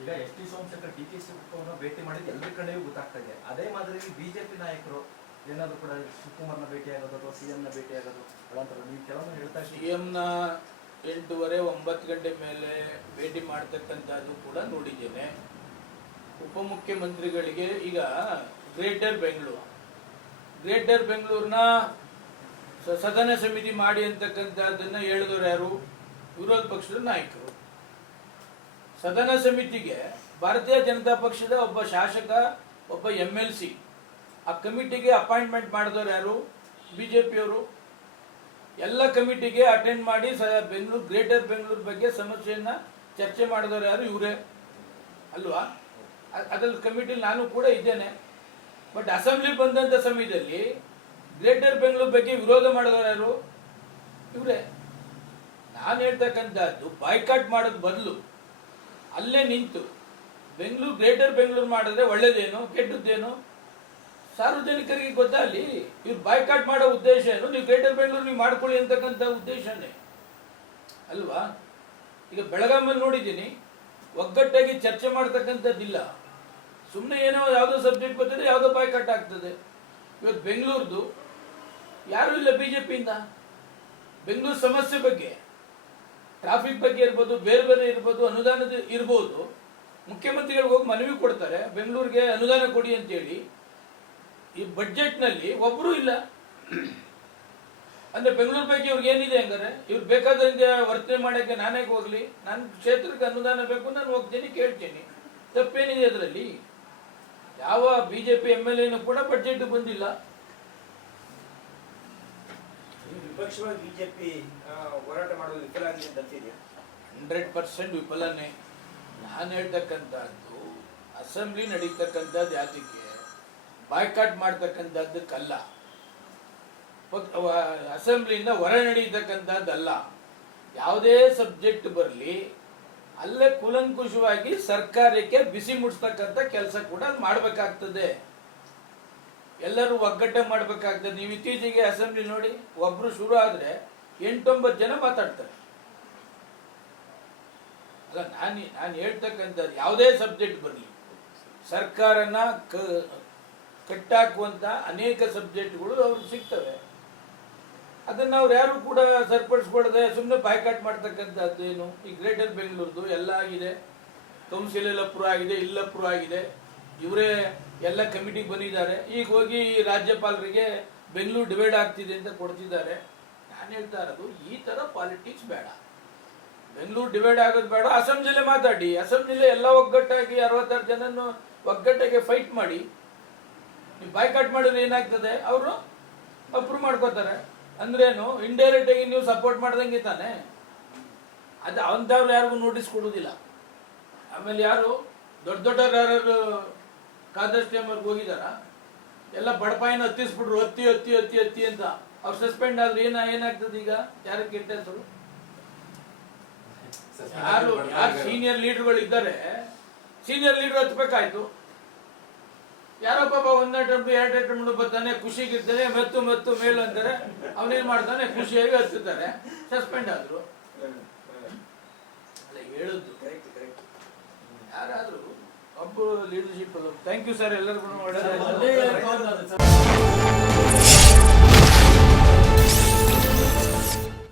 ಈಗ S T Somashekar D K ಶಿವಕುಮಾರ್ನ ಭೇಟಿ ಮಾಡಿದ್ದು ಎಲ್ಲರ ಕಡೆಯೂ ಗೊತ್ತಾಗ್ತಾ ಇದೆ. ಅದೇ ಮಾದರಿ ಬಿಜೆಪಿ ನಾಯಕರು ಏನಾದ್ರು ಕೂಡ ಶಿವಕುಮಾರ್ನ ಭೇಟಿ ಆಗೋದು ಅಥವಾ ಸಿಎಂ ನ ಭೇಟಿ ಆಗೋದು ನೀವು ಕೆಲವೊಂದು ಹೇಳ್ತಾ ಸಿಎಂ ನ 8:30-9 ಗಂಟೆ ಮೇಲೆ ಭೇಟಿ ಮಾಡ್ತಕ್ಕಂಥದ್ದು ಕೂಡ ನೋಡಿದ್ದೇನೆ. ಉಪಮುಖ್ಯಮಂತ್ರಿಗಳಿಗೆ ಈಗ ಗ್ರೇಟರ್ ಬೆಂಗಳೂರಿನ ಸದನ ಸಮಿತಿ ಮಾಡಿ ಅಂತಕ್ಕಂಥದ್ದನ್ನ ಹೇಳಿದವರು ಯಾರು? ವಿರೋಧ ಪಕ್ಷದ ನಾಯಕರು. ಸದನ ಸಮಿತಿಗೆ ಭಾರತೀಯ ಜನತಾ ಪಕ್ಷದ ಒಬ್ಬ ಶಾಸಕ, ಒಬ್ಬ MLC, ಆ ಕಮಿಟಿಗೆ ಅಪಾಯಿಂಟ್ಮೆಂಟ್ ಮಾಡಿದವರು ಯಾರು? ಬಿಜೆಪಿಯವರು. ಎಲ್ಲ ಕಮಿಟಿಗೆ ಅಟೆಂಡ್ ಮಾಡಿ ಗ್ರೇಟರ್ ಬೆಂಗಳೂರು ಬಗ್ಗೆ ಸಮಸ್ಯೆಯನ್ನ ಚರ್ಚೆ ಮಾಡಿದವರು ಯಾರು? ಇವರೇ ಅಲ್ವಾ? ಅದ್ರಲ್ಲಿ ಕಮಿಟಿಲಿ ನಾನು ಕೂಡ ಇದ್ದೇನೆ. ಬಟ್ ಅಸೆಂಬ್ಲಿ ಬಂದಂತ ಸಮಯದಲ್ಲಿ ಗ್ರೇಟರ್ ಬೆಂಗಳೂರು ಬಗ್ಗೆ ವಿರೋಧ ಮಾಡಿದವರು ಯಾರು? ಇವರೇ. ನಾನು ಹೇಳ್ತಕ್ಕಂಥದ್ದು ಬಾಯ್ಕಾಟ್ ಮಾಡೋದ್ ಬದಲು ಅಲ್ಲೇ ನಿಂತು ಗ್ರೇಟರ್ ಬೆಂಗಳೂರು ಮಾಡಿದ್ರೆ ಒಳ್ಳೇದೇನು ಕೆಟ್ಟದ್ದೇನು ಸಾರ್ವಜನಿಕರಿಗೆ ಗೊತ್ತಾಗಲಿ. ಇವ್ರು ಬಾಯ್ಕಾಟ್ ಮಾಡೋ ಉದ್ದೇಶ ಏನು? ನೀವು ಗ್ರೇಟರ್ ಬೆಂಗಳೂರು ನೀವು ಮಾಡ್ಕೊಳ್ಳಿ ಅಂತಕ್ಕಂಥ ಉದ್ದೇಶನೇ ಅಲ್ವಾ? ಈಗ ಬೆಳಗಾಮಲ್ಲಿ ನೋಡಿದ್ದೀನಿ, ಒಗ್ಗಟ್ಟಾಗಿ ಚರ್ಚೆ ಮಾಡ್ತಕ್ಕಂಥದ್ದಿಲ್ಲ. ಸುಮ್ಮನೆ ಏನೋ ಯಾವುದೋ ಸಬ್ಜೆಕ್ಟ್ ಬರ್ತಿದ್ರೆ ಯಾವುದೋ ಬಾಯ್ಕಾಟ್ ಆಗ್ತದೆ. ಇವತ್ತು ಬೆಂಗಳೂರ್ದು ಯಾರು ಇಲ್ಲ ಬಿಜೆಪಿಯಿಂದ. ಬೆಂಗಳೂರು ಸಮಸ್ಯೆ ಬಗ್ಗೆ, ಟ್ರಾಫಿಕ್ ಬಗ್ಗೆ ಇರ್ಬೋದು, ಬೇರೆ ಬೇರೆ ಇರ್ಬೋದು, ಅನುದಾನದ ಇರ್ಬೋದು, ಮುಖ್ಯಮಂತ್ರಿಗಳಿಗೆ ಹೋಗಿ ಮನವಿ ಕೊಡ್ತಾರೆ ಬೆಂಗಳೂರಿಗೆ ಅನುದಾನ ಕೊಡಿ ಅಂತೇಳಿ. ಈ ಬಜೆಟ್ ನಲ್ಲಿ ಒಬ್ರು ಇಲ್ಲ. ಅಂದ್ರೆ ಬೆಂಗಳೂರು ಬಗ್ಗೆ ಇವ್ರಿಗೆ ಏನಿದೆ ಹಂಗಾರೆ? ಇವ್ರು ಬೇಕಾದಂಗೆ ವರ್ತನೆ ಮಾಡಕ್ಕೆ ನಾನೇ ಹೋಗ್ಲಿ? ನನ್ನ ಕ್ಷೇತ್ರಕ್ಕೆ ಅನುದಾನ ಬೇಕು, ನಾನು ಹೋಗ್ತೀನಿ, ಕೇಳ್ತೀನಿ, ತಪ್ಪೇನಿದೆ ಅದರಲ್ಲಿ? ಯಾವ ಬಿಜೆಪಿ MLA ಕೂಡ ಬಜೆಟ್ ಬಂದಿಲ್ಲ. ವಿಪಕ್ಷವಾಗಿ ಬಿಜೆಪಿ ಹೋರಾಟ ಮಾಡೋದು ವಿಫಲ ಆಗಿದೆ ಅಂತ ಅಂತಿದೆಯಾ? 100% ವಿಫಲನೇ. ನಾನು ಹೇಳ್ತಕ್ಕಂಥದ್ದು ಅಸೆಂಬ್ಲಿ ನಡೀತಕ್ಕಂಥದ್ದು ಯಾತಕ್ಕೆ? ಬಾಯ್ಕಾಟ್ ಮಾಡ್ತಕ್ಕಂಥದ್ದಕ್ಕಲ್ಲ, ಅಸೆಂಬ್ಲಿಯಿಂದ ಹೊರ ನಡೀತಕ್ಕಂಥದ್ದಲ್ಲ. ಯಾವುದೇ ಸಬ್ಜೆಕ್ಟ್ ಬರಲಿ ಅಲ್ಲೇ ಕೂಲಂಕುಷವಾಗಿ ಸರ್ಕಾರಕ್ಕೆ ಬಿಸಿ ಮುಟ್ಟಿಸ್ತಕ್ಕಂಥ ಕೆಲಸ ಕೂಡ ಮಾಡಬೇಕಾಗ್ತದೆ. ಎಲ್ಲರೂ ಒಗ್ಗಟ್ಟ ಮಾಡಬೇಕಾಗ್ತದೆ. ನೀವು ಇತ್ತೀಚೆಗೆ ಅಸೆಂಬ್ಲಿ ನೋಡಿ, ಒಬ್ರು ಶುರು ಆದ್ರೆ 8-9 ಜನ ಮಾತಾಡ್ತಾರೆ. ಅಲ್ಲ, ನಾನು ಹೇಳ್ತಕ್ಕಂಥದ್ದು ಯಾವುದೇ ಸಬ್ಜೆಕ್ಟ್ ಬರಲಿ, ಸರ್ಕಾರನ ಕಟ್ಟಾಕುವಂತ ಅನೇಕ ಸಬ್ಜೆಕ್ಟ್ಗಳು ಅವ್ರಿಗೆ ಸಿಗ್ತವೆ. ಅದನ್ನ ಅವ್ರು ಯಾರು ಕೂಡ ಸರಿಪಡಿಸ್ಕೊಡದೆ ಸುಮ್ಮನೆ ಬಾಯ್ಕಾಟ್ ಮಾಡ್ತಕ್ಕಂಥದ್ದೇನು? ಈ ಗ್ರೇಟರ್ ಬೆಂಗಳೂರ್ದು ಎಲ್ಲ ಆಗಿದೆ, ಕೌನ್ಸಿಲ್ ಅಪ್ರೂವ್ ಆಗಿದೆ, ಇಲ್ಲ ಅಪ್ರೂವ್ ಆಗಿದೆ, ಇವರೇ ಎಲ್ಲ ಕಮಿಟಿಗೆ ಬಂದಿದ್ದಾರೆ. ಈಗ ಹೋಗಿ ರಾಜ್ಯಪಾಲರಿಗೆ ಬೆಂಗಳೂರು ಡಿವೈಡ್ ಆಗ್ತಿದೆ ಅಂತ ಕೊಡ್ತಿದ್ದಾರೆ. ನಾನು ಹೇಳ್ತಾ ಇರೋದು ಈ ತರ ಪಾಲಿಟಿಕ್ಸ್ ಬೇಡ. ಬೆಂಗಳೂರು ಡಿವೈಡ್ ಆಗೋದು ಬೇಡ. ಅಸೆಂಬ್ಲಿಲೇ ಮಾತಾಡಿ, ಅಸೆಂಬ್ಲಿಲೇ ಎಲ್ಲ ಒಗ್ಗಟ್ಟಾಗಿ 66 ಜನನ್ನು ಒಗ್ಗಟ್ಟಾಗಿ ಫೈಟ್ ಮಾಡಿ. ನೀವು ಬಾಯ್ಕಾಟ್ ಮಾಡಿದ್ರೆ ಏನಾಗ್ತದೆ? ಅವರು ಅಪ್ರೂವ್ ಮಾಡ್ಕೋತಾರೆ. ಅಂದ್ರೇನು? ಇಂಡೈರೆಕ್ಟ್ ಆಗಿ ನೀವು ಸಪೋರ್ಟ್ ಮಾಡ್ದಂಗೆ ತಾನೆ. ಅದು ಅಂಥವ್ರು ಯಾರಿಗೂ ನೋಟಿಸ್ ಕೊಡುವುದಿಲ್ಲ. ಆಮೇಲೆ ಯಾರು ದೊಡ್ಡ ದೊಡ್ಡವ್ರು ಯಾರು ಕಾಂಗ್ರೆಸ್ ಟೈಮರ್ಗೆ ಹೋಗಿದಾರ? ಎಲ್ಲ ಬಡಪಾಯಿನ ಹತ್ತಿಸ್ಬಿಟ್ರು, ಹತ್ತಿ ಹತ್ತಿ ಹತ್ತಿ ಹತ್ತಿ ಅಂತ. ಅವ್ರು ಸಸ್ಪೆಂಡ್ ಆದ್ರೆ ಏನಾಗ್ತದೆ? ಈಗ ಯಾರು ಕೆಟ್ಟ ಹೆಸರು? ಯಾರು ಸೀನಿಯರ್ ಲೀಡರ್ಗಳು ಇದ್ದಾರೆ, ಸೀನಿಯರ್ ಲೀಡರ್ ಹತ್ಬೇಕಾಯ್ತು. ಯಾರೋ ಪಾಪ 1 ಅಟೆಂಪ್ಟ್ 2 ಅಟೆಂಪ್ಟ್ ಬರ್ತಾನೆ, ಖುಷಿಗಿರ್ತಾನೆ, ಮೆತ್ತು ಮೇಲು ಅಂತಾರೆ. ಅವನೇನ್ ಮಾಡ್ತಾನೆ? ಖುಷಿಯಾಗಿ ಹತ್ತುತ್ತಾರೆ, ಸಸ್ಪೆಂಡ್ ಆದ್ರು. ಅಲ್ಲ ಹೇಳುದು, ಯಾರಾದ್ರೂ ಒಬ್ಬ ಲೀಡರ್ಶಿಪ್. ಥ್ಯಾಂಕ್ ಯು ಸರ್, ಎಲ್ಲರಿಗೂ ಒಳ್ಳೆಯದು.